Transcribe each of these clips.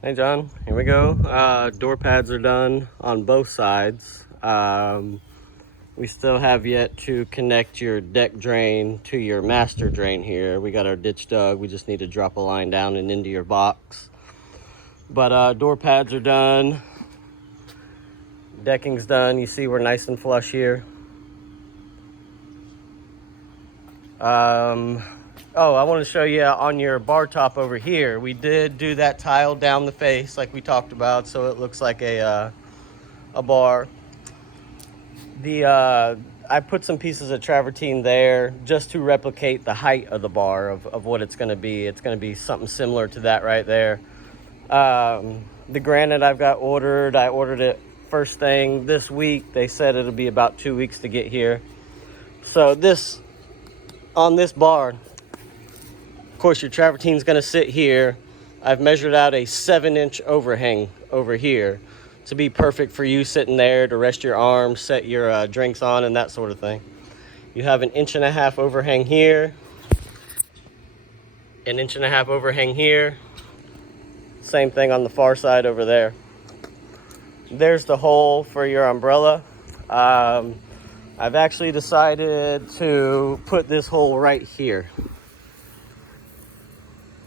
Hey John, here we go. Door pads are done on both sides. We still have yet to connect your deck drain to your master drain here. We got our ditch dug. We just need to drop a line down and into your box. But door pads are done. Decking's done. You see we're nice and flush here. Oh, I want to show you on your bar top over here. We did do that tile down the face like we talked about, so it looks like a bar. I put some pieces of travertine there just to replicate the height of the bar of what it's going to be. It's going to be something similar to that right there. The granite I've got ordered. I ordered it first thing this week. They said it'll be about 2 weeks to get here. So on this bar, of course, your travertine's going to sit here. I've measured out a 7-inch overhang over here to be perfect for you sitting there to rest your arms, set your drinks on, and that sort of thing. You have an 1.5 inch overhang here, an 1.5 inch overhang here. Same thing on the far side over there. There's the hole for your umbrella. I've actually decided to put this hole right here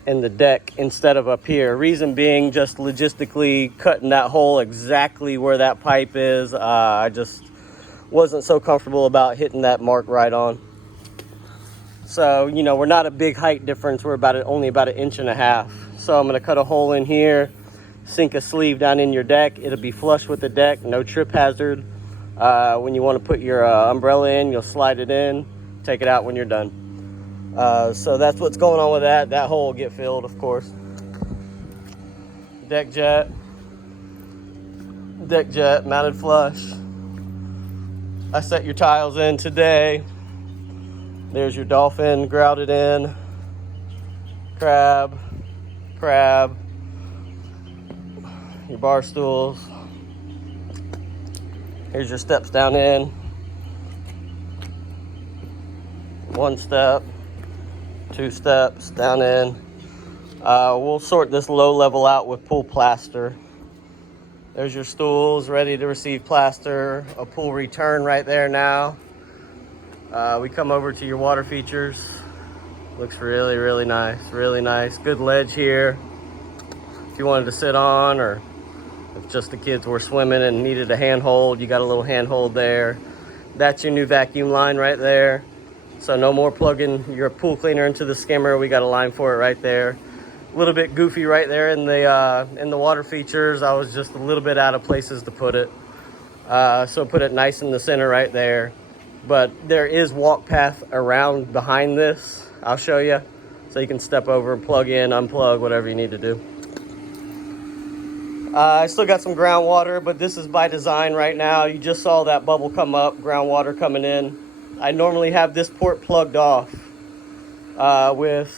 in the deck instead of up here. Reason being, just logistically cutting that hole exactly where that pipe is. I just wasn't so comfortable about hitting that mark right on. So, you know, we're not a big height difference. We're only about 1.5 inches. So I'm going to cut a hole in here, sink a sleeve down in your deck. It'll be flush with the deck, no trip hazard. When you want to put your umbrella in, you'll slide it in, take it out when you're done. So that's what's going on with that. That hole will get filled, of course. Deck jet, mounted flush. I set your tiles in today. There's your dolphin grouted in, crab, your bar stools. Here's your steps down in. 1 step. 2 steps down in. We'll sort this low level out with pool plaster. There's your stools ready to receive plaster. A pool return right there now. We come over to your water features. Looks really, really nice. Really nice. Good ledge here. If you wanted to sit on, or if just the kids were swimming and needed a handhold, you got a little handhold there. That's your new vacuum line right there. So no more plugging your pool cleaner into the skimmer. We got a line for it right there. A little bit goofy right there in the water features. I was just a little bit out of places to put it. So put it nice in the center right there. But there is walk path around behind this. I'll show you. So you can step over and plug in, unplug, whatever you need to do. I still got some groundwater, but this is by design right now. You just saw that bubble come up, groundwater coming in. I normally have this port plugged off with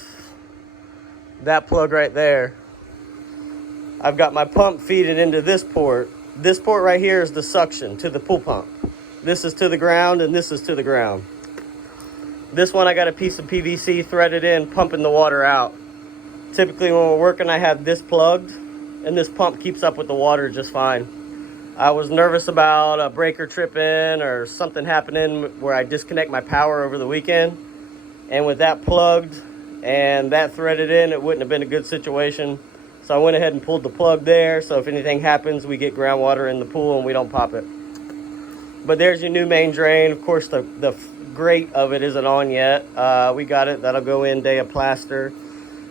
that plug right there. I've got my pump feeding into this port. This port right here is the suction to the pool pump. This is to the ground, and this is to the ground. This one I got a piece of PVC threaded in, pumping the water out. Typically when we're working, I have this plugged, and this pump keeps up with the water just fine. I was nervous about a breaker tripping or something happening where I disconnect my power over the weekend. And with that plugged and that threaded in, it wouldn't have been a good situation. So I went ahead and pulled the plug there. So if anything happens, we get groundwater in the pool and we don't pop it. But there's your new main drain. Of course, the grate of it isn't on yet. We got it. That'll go in day of plaster.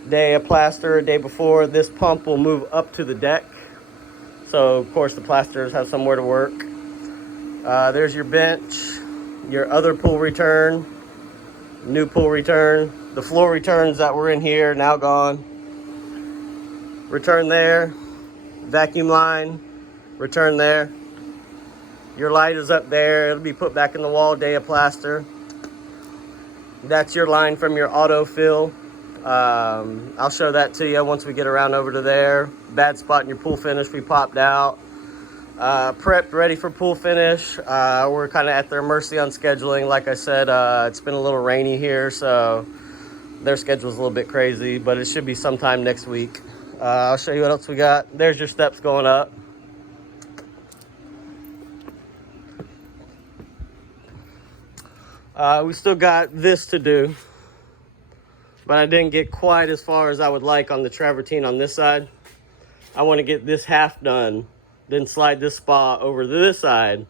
Day of plaster, a day before. This pump will move up to the deck. So, of course, the plasters have somewhere to work. There's your bench, your other pool return, new pool return. The floor returns that were in here, now gone. Return there, vacuum line, return there. Your light is up there. It'll be put back in the wall, day of plaster. That's your line from your autofill. I'll show that to you once we get around over to there. Bad spot in your pool finish, we popped out. Prepped, ready for pool finish. We're kind of at their mercy on scheduling. Like I said, it's been a little rainy here, so their schedule's a little bit crazy, but it should be sometime next week. I'll show you what else we got. There's your steps going up. We still got this to do, but I didn't get quite as far as I would like on the travertine on this side. I want to get this half done, then slide this spa over to this side,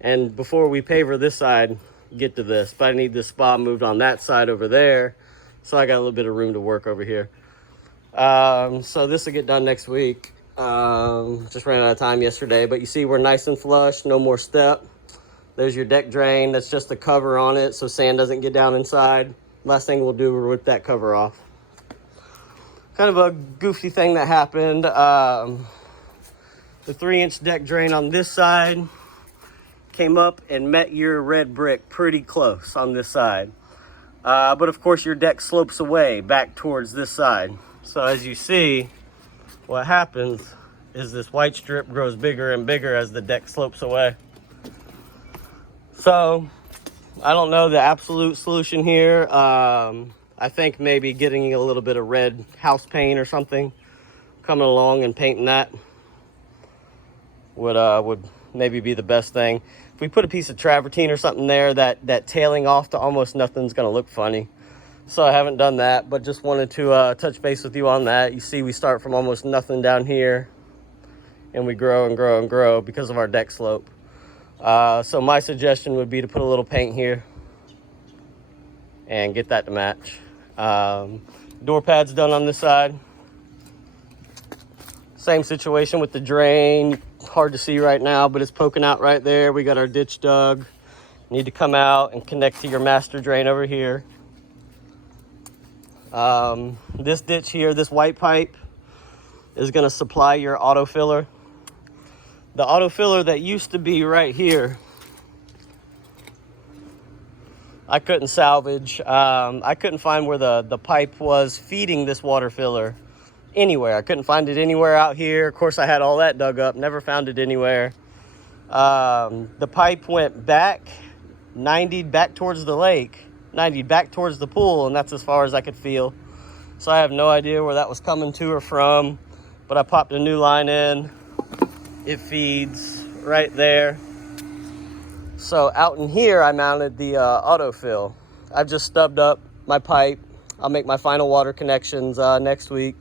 and before we paver this side, get to this. But I need this spa moved on that side over there, so I got a little bit of room to work over here. So this will get done next week. Just ran out of time yesterday, but you see we're nice and flush, no more step. There's your deck drain. That's just a cover on it so sand doesn't get down inside. Last thing we'll do is rip that cover off. Kind of a goofy thing that happened. The 3-inch deck drain on this side came up and met your red brick pretty close on this side. But of course your deck slopes away back towards this side. So as you see, what happens is this white strip grows bigger and bigger as the deck slopes away. So I don't know the absolute solution here. I think maybe getting a little bit of red house paint or something, coming along and painting that would maybe be the best thing. If we put a piece of travertine or something there, that tailing off to almost nothing's gonna look funny. So I haven't done that, but just wanted to touch base with you on that. You see we start from almost nothing down here and we grow and grow and grow because of our deck slope. So my suggestion would be to put a little paint here and get that to match. Door pad's done on this side. Same situation with the drain. Hard to see right now, but it's poking out right there. We got our ditch dug. Need to come out and connect to your master drain over here. This ditch here, this white pipe, is going to supply your auto filler. The auto filler that used to be right here, I couldn't salvage. I couldn't find where the pipe was feeding this water filler anywhere. I couldn't find it anywhere out here. Of course, I had all that dug up, never found it anywhere. The pipe went back 90 back towards the lake, 90 back towards the pool, and that's as far as I could feel. So I have no idea where that was coming to or from, but I popped a new line in. It feeds right there. So out in here, I mounted the autofill. I've just stubbed up my pipe. I'll make my final water connections next week.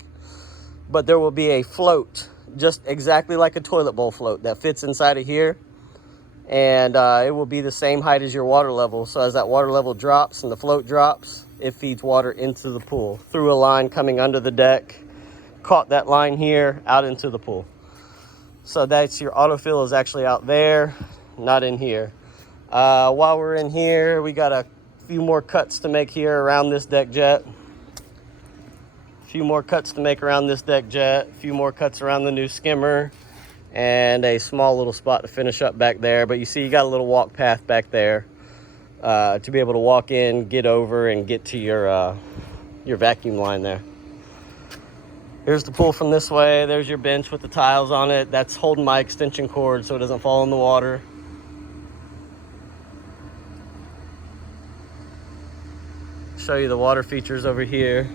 But there will be a float, just exactly like a toilet bowl float that fits inside of here. And it will be the same height as your water level. So as that water level drops and the float drops, it feeds water into the pool through a line coming under the deck. Caught that line here out into the pool. So that's your autofill is actually out there, not in here. While we're in here, we got a few more cuts to make here around this deck jet. A few more cuts to make around this deck jet. A few more cuts around the new skimmer. And a small little spot to finish up back there. But you see you got a little walk path back there to be able to walk in, get over, and get to your vacuum line there. Here's the pool from this way. There's your bench with the tiles on it. That's holding my extension cord so it doesn't fall in the water. Show you the water features over here.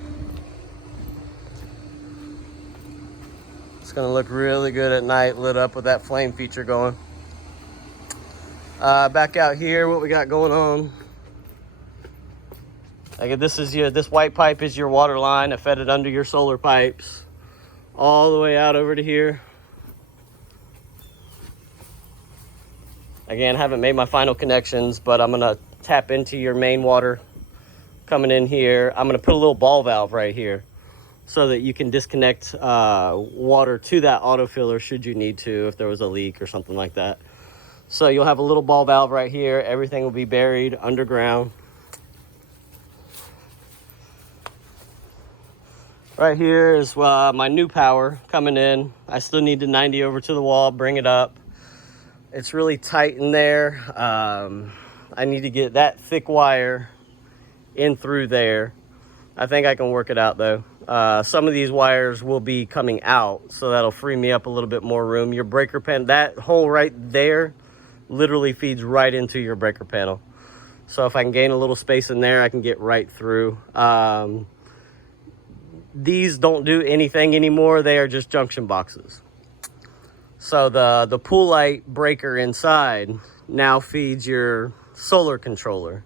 It's gonna look really good at night, lit up with that flame feature going. Back out here, what we got going on. Like this white pipe is your water line. I fed it under your solar pipes all the way out over to here. Again, haven't made my final connections, but I'm gonna tap into your main water coming in here. I'm gonna put a little ball valve right here so that you can disconnect water to that autofiller should you need to, if there was a leak or something like that. So you'll have a little ball valve right here. Everything will be buried underground. Right here is my new power coming in. I still need to 90 over to the wall, bring it up. It's really tight in there. I need to get that thick wire in through there. I think I can work it out though. Some of these wires will be coming out, so that'll free me up a little bit more room. Your breaker panel, that hole right there literally feeds right into your breaker panel. So if I can gain a little space in there, I can get right through. these don't do anything anymore. They are just junction boxes. So the pool light breaker inside now feeds your solar controller.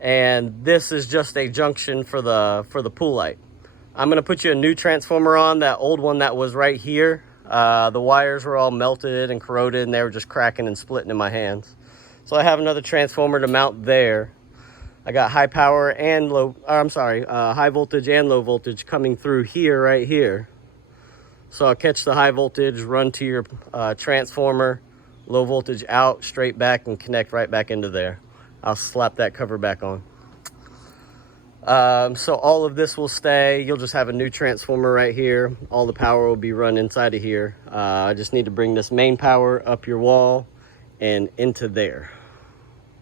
And this is just a junction for the pool light. I'm gonna put you a new transformer on. That old one that was right here, the wires were all melted and corroded and they were just cracking and splitting in my hands. So I have another transformer to mount there. I got high power and high voltage and low voltage coming through here, right here. So I'll catch the high voltage, run to your transformer, low voltage out, straight back, and connect right back into there. I'll slap that cover back on. So all of this will stay. You'll just have a new transformer right here. All the power will be run inside of here. I just need to bring this main power up your wall and into there.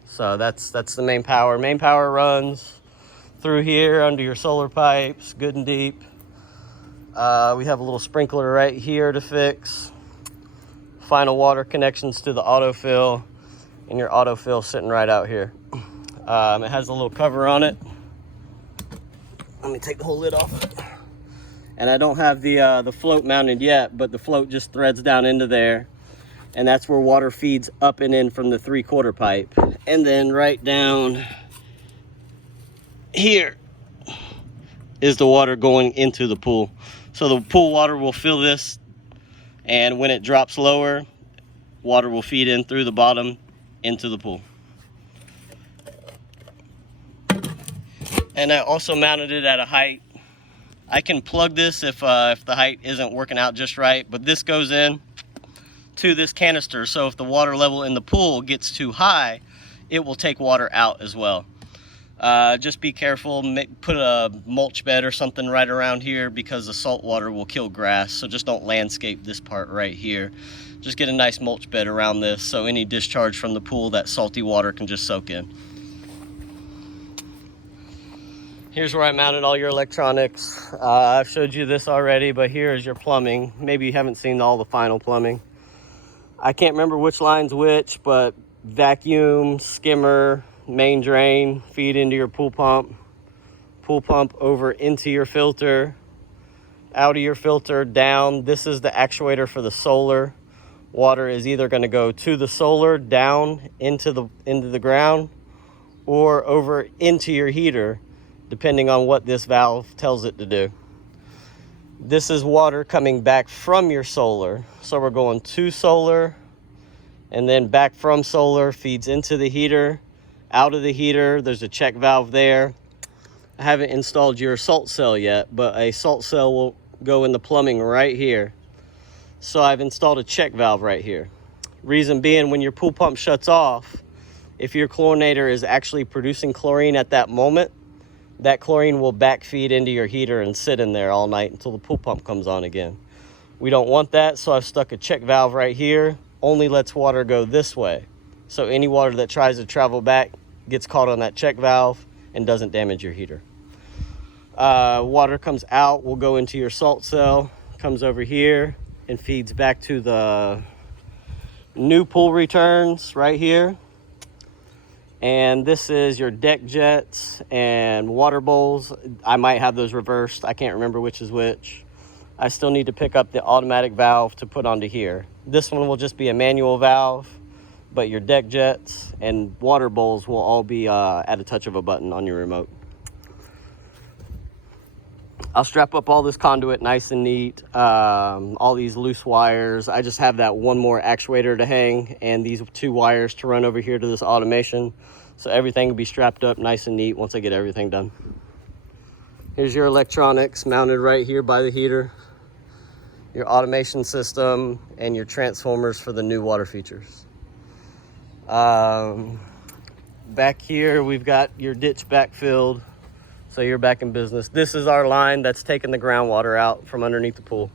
So that's the main power. Main power runs through here under your solar pipes, good and deep. We have a little sprinkler right here to fix. Final water connections to the autofill, and your autofill sitting right out here. It has a little cover on it. Let me take the whole lid off. And I don't have the float mounted yet, but the float just threads down into there. And that's where water feeds up and in from the 3/4 pipe. And then right down here is the water going into the pool. So the pool water will fill this, and when it drops lower, water will feed in through the bottom into the pool. And I also mounted it at a height. I can plug this if the height isn't working out just right, but this goes in to this canister. So if the water level in the pool gets too high, it will take water out as well. Just be careful, put a mulch bed or something right around here because the salt water will kill grass. So just don't landscape this part right here. Just get a nice mulch bed around this so any discharge from the pool, that salty water can just soak in. Here's where I mounted all your electronics. I've showed you this already, but here is your plumbing. Maybe you haven't seen all the final plumbing. I can't remember which line's which, but vacuum, skimmer, main drain, feed into your pool pump over into your filter, out of your filter, down. This is the actuator for the solar. Water is either going to go to the solar, down into the ground, or over into your heater, depending on what this valve tells it to do. This is water coming back from your solar. So we're going to solar, and then back from solar, feeds into the heater, out of the heater. There's a check valve there. I haven't installed your salt cell yet, but a salt cell will go in the plumbing right here. So I've installed a check valve right here. Reason being, when your pool pump shuts off, if your chlorinator is actually producing chlorine at that moment, that chlorine will backfeed into your heater and sit in there all night until the pool pump comes on again. We don't want that, so I've stuck a check valve right here. Only lets water go this way. So any water that tries to travel back gets caught on that check valve and doesn't damage your heater. Water comes out, will go into your salt cell, comes over here and feeds back to the new pool returns right here. And this is your deck jets and water bowls. I might have those reversed. I can't remember which is which. I still need to pick up the automatic valve to put onto here. This one will just be a manual valve, but your deck jets and water bowls will all be at a touch of a button on your remote. I'll strap up all this conduit nice and neat, all these loose wires. I just have that one more actuator to hang and these 2 wires to run over here to this automation. So everything will be strapped up nice and neat once I get everything done. Here's your electronics mounted right here by the heater, your automation system, and your transformers for the new water features. Back here, we've got your ditch backfilled. So you're back in business. This is our line that's taking the groundwater out from underneath the pool.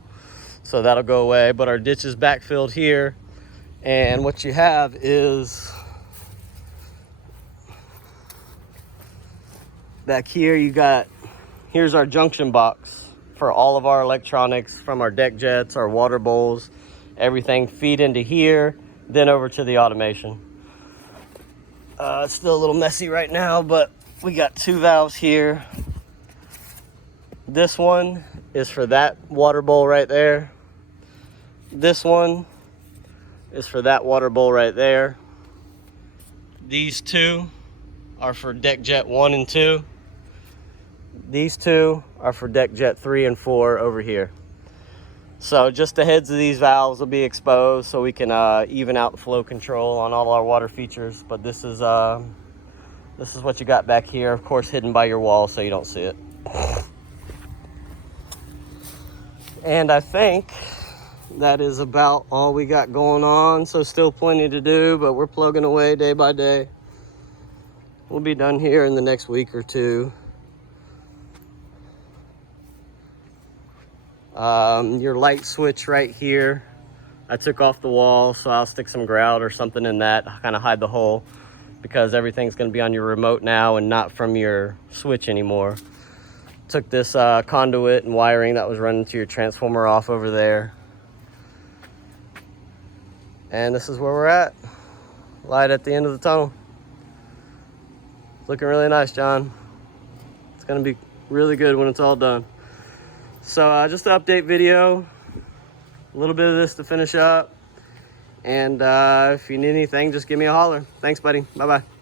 So that'll go away, but our ditch is backfilled here. And what you have is, back here here's our junction box for all of our electronics, from our deck jets, our water bowls, everything feed into here, then over to the automation. It's still a little messy right now, but we got 2 valves here. This one is for that water bowl right there. This one is for that water bowl right there. These two are for deck jet 1 and 2. These two are for deck jet 3 and 4 over here. So just the heads of these valves will be exposed so we can even out the flow control on all our water features. But this is what you got back here, of course hidden by your wall so you don't see it. And I think that is about all we got going on. So still plenty to do, but we're plugging away day by day. We'll be done here in the next week or two. Your light switch right here, I took off the wall, so I'll stick some grout or something in that, kind of hide the hole, because everything's going to be on your remote now and not from your switch anymore. Took this conduit and wiring that was running to your transformer off over there. And this is where we're at. Light at the end of the tunnel. It's looking really nice, John. It's going to be really good when it's all done. So just an update video, a little bit of this to finish up. And if you need anything, just give me a holler. Thanks, buddy. Bye-bye.